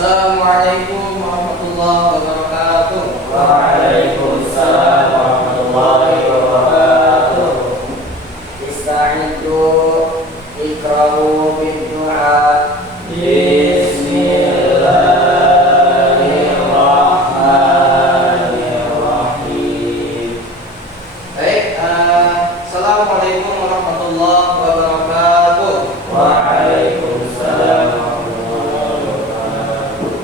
Assalamualaikum warahmatullahi wabarakatuh. Waalaikumsalam warahmatullahi wabarakatuh. Ista'idhu iqra'u bid-du'a. Bismillahirrahmanirrahim. Baik, Assalamualaikum warahmatullahi wabarakatuh. Waalaikumsalam warahmatullahi wabarakatuh.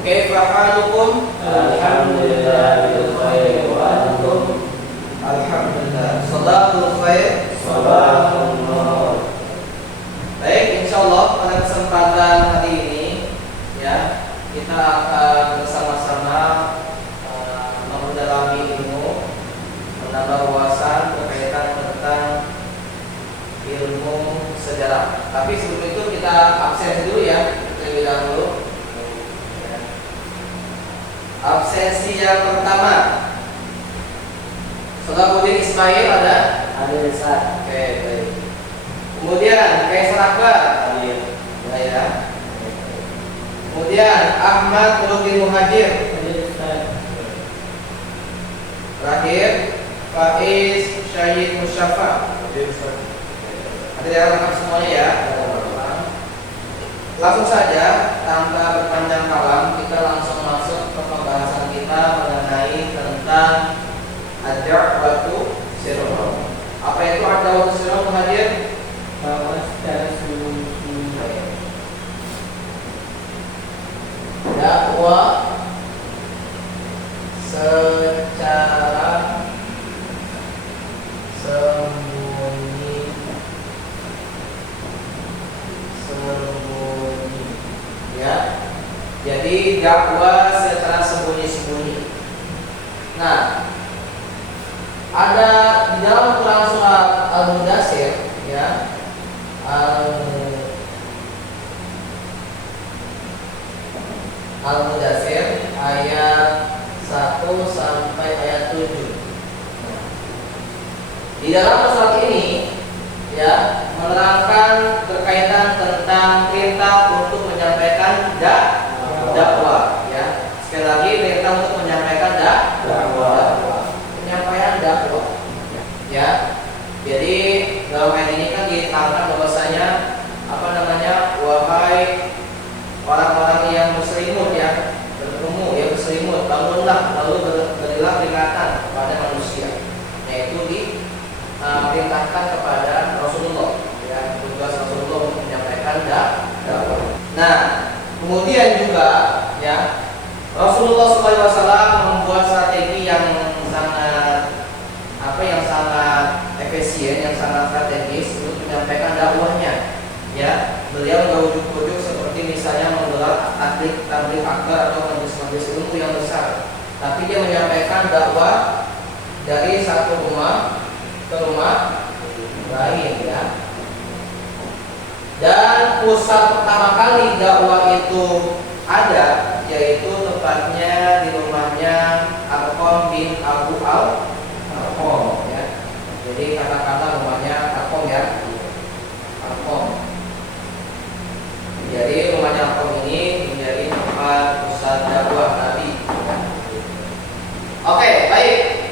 Kaifa halukum? Alhamdulillah bil khair wa antum? Alhamdulillah. Salatul khair. Sabahun nur. Baik, insyaallah pada kesempatan hari ini ya, kita akan bersama-sama mempelajari ilmu, menambah wawasan berkaitan tentang ilmu sejarah. Tapi sebelum itu kita absen dulu ya, terlebih dahulu. Absensi yang pertama, Salahuddin Ismail ada? Ada Ustaz. Oke, baik. Kemudian Kaisar Akbar Hadir. ya. Kemudian Ahmad Nurdin Muhajir. Hadir Ustaz. Terakhir Faiz Syahid Musyafa. Ada yang lengkap semuanya ya. Langsung saja tanpa berpanjang kalam, kita langsung masuk ke pembahasan kita mengenai tentang ad-da'watu sirrun. Apa itu ad-da'watu sirrun, Muhajir? Bahwa secara sembunyi Dakwah secara sembunyi ya. Jadi dakwah secara sembunyi-sembunyi. Nah, ada di dalam Quran surat Al-Mudaththir ya, Al-Mudaththir ayat 1 sampai ayat 7. Di dalam surat ini ya, menerangkan berkaitan tentang perintah untuk menyampaikan dakwah ya. Sekali lagi, perintah untuk menyampaikan dakwah. Penyampaian dakwah ya. Jadi dalam ayat ini kan diterangkan bahwasanya wahai orang-orang yang muslimun ya, bertemu ya, muslimun, bangunlah lalu berilah peringatan kepada manusia, yaitu diperintahkan kepada Rasulullah ya, tugas Rasulullah untuk menyampaikan dakwah. Nah, kemudian juga ya, Rasulullah SAW membuat strategi yang sangat efisien, yang sangat strategis untuk menyampaikan dakwahnya ya. Beliau nggak ujuk-ujuk seperti misalnya menggelar tabligh akbar atau majelis-majelis ilmu yang besar, tapi dia menyampaikan dakwah dari satu rumah ke rumah lain ya. Dan pusat pertama kali dakwah itu ada, yaitu tepatnya di rumahnya Arqam bin Abu Arqam ya. Jadi kata-kata rumahnya Arqam ya, Arqam. Jadi rumahnya Arqam ini menjadi tempat pusat dakwah Nabi ya. Oke, baik.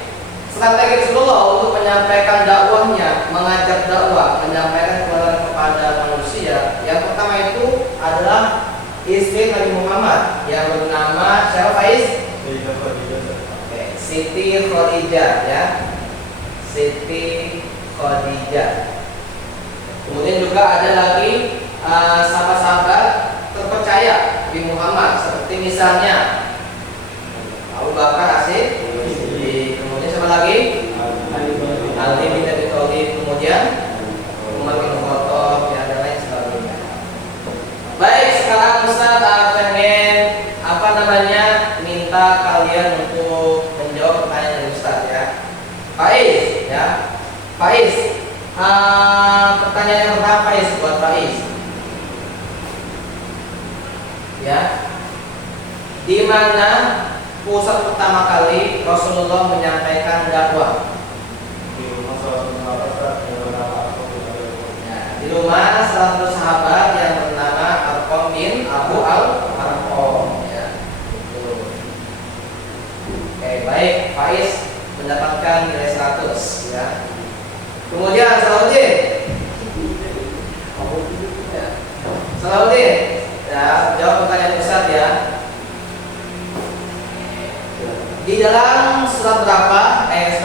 Strategi Rasulullah untuk menyampaikan dakwahnya, mengajak dakwah, menyampaikan kepada manusia. Yang pertama itu adalah istri Nabi Muhammad yang bernama siapa, Faiz? Siti Khadijah ya. Siti Khadijah. Kemudian juga ada lagi sahabat-sahabat terpercaya Nabi Muhammad, seperti misalnya Abu Bakar As-Siddiq. Kemudian siapa lagi? Ali bin Abi Thalib. Kemudian Umar bin Khattab ya, dan lain sebagainya. Baik, sekarang Ustaz pengen minta kalian untuk menjawab pertanyaan dari Ustaz ya. Faiz ya. Faiz, pertanyaan yang pertama Faiz, buat Faiz ya. Di mana pusat pertama kali Rasulullah menyampaikan dakwah? Di rumah salah satu sahabat yang bernama Arqam bin Abu Arqam ya. mendapatkan nilai 100 ya. Kemudian Salahuddin. Ya. Salahuddin, ya, jawab pertanyaan Ustaz ya. Di dalam surat berapa, ayat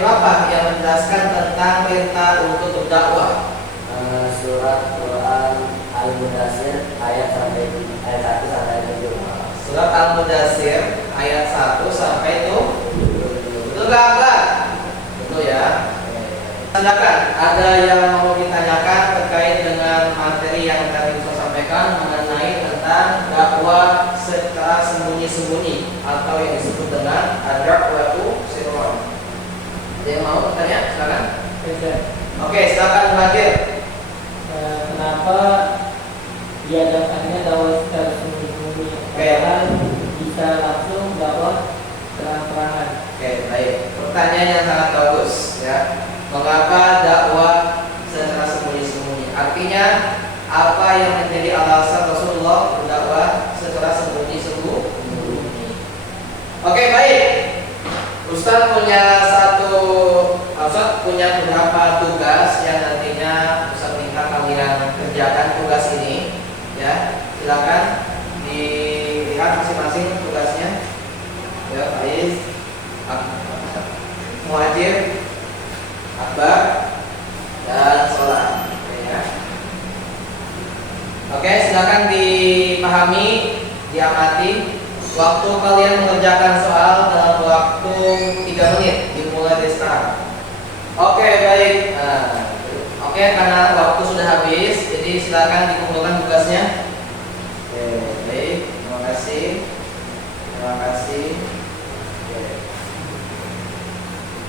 berapa yang menjelaskan tentang perintah untuk berdakwah? Surat Quran Al-Mudaththir ayat 1 sampai 7. Surat Al-Mudaththir ayat 1 sampai 7. Betul nggak, Abah? Betul ya. Silakan, ada yang mau ditanyakan terkait dengan materi yang tadi saya sampaikan mengenai tentang dakwah secara sembunyi-sembunyi atau yang disebut dengan ad-da'watu sirran. Ada yang mau bertanya? Silakan. Oke, silakan Muhajir. Kenapa diadakannya dakwah secara sembunyi-sembunyi? Karena bisa langsung dakwah terang-terangan. Oke, baik. Pertanyaan yang sangat bagus ya. Mengapa dakwah secara sembunyi-sembunyi? Artinya apa yang menjadi alasan Rasulullah berdakwah secara sembunyi-sembunyi? Oke, baik. Ustaz punya beberapa tugas yang nantinya Ustaz minta kalian kerjakan tugas ini ya. Silakan dilihat masing-masing tugasnya. Ya, Faiz, Muhajir, Akbar, dan Sholat ya. Oke, silakan dipahami, diamati. Waktu kalian mengerjakan soal dalam waktu 3 menit dimulai dari sekarang. Oke, baik. Oke, karena waktu sudah habis, jadi silakan dikumpulkan tugasnya. Oke, baik. Terima kasih. Terima kasih.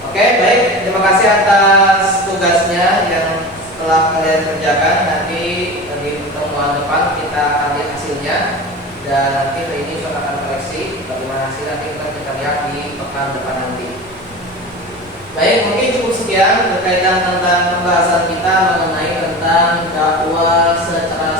Oke, baik. Terima kasih atas tugasnya yang telah kalian kerjakan. Nanti di pertemuan depan kita akan lihat hasilnya. Dan nanti hari ini saya akan koreksi bagaimana hasil nanti kita lihat di pekan depan nanti. Baik, mungkin cukup sekian berkaitan tentang pembahasan kita mengenai tentang dakwah secara